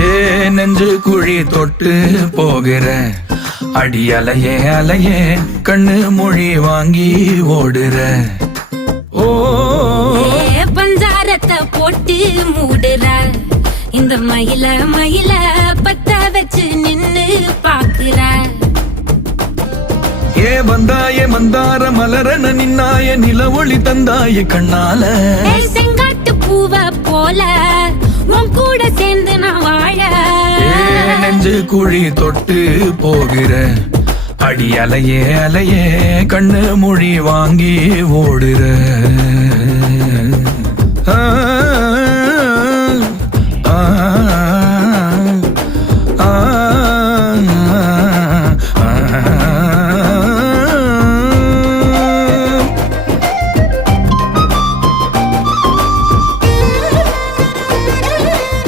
ஏ நெஞ்சு குழி தொட்டு போகிற அடி அலையே அலையே கண்ணு மொழி வாங்கி ஓடுற. ஓ பஞ்சாரத்தை போட்டு மூடுற இந்த மயில மயில பத்த வச்சு நின்னு பாக்குற. ஏ வந்தாய மந்தார மலரன நின்னாய நில ஒளி தந்தாய கண்ணால. செங்காட்டு பூவ போல உன் கூட சேர்ந்து நான் வாழ. நெஞ்சு குழி தொட்டு போகிற அடி அலையே அலையே கண்ணு மொழி வாங்கி ஓடுற.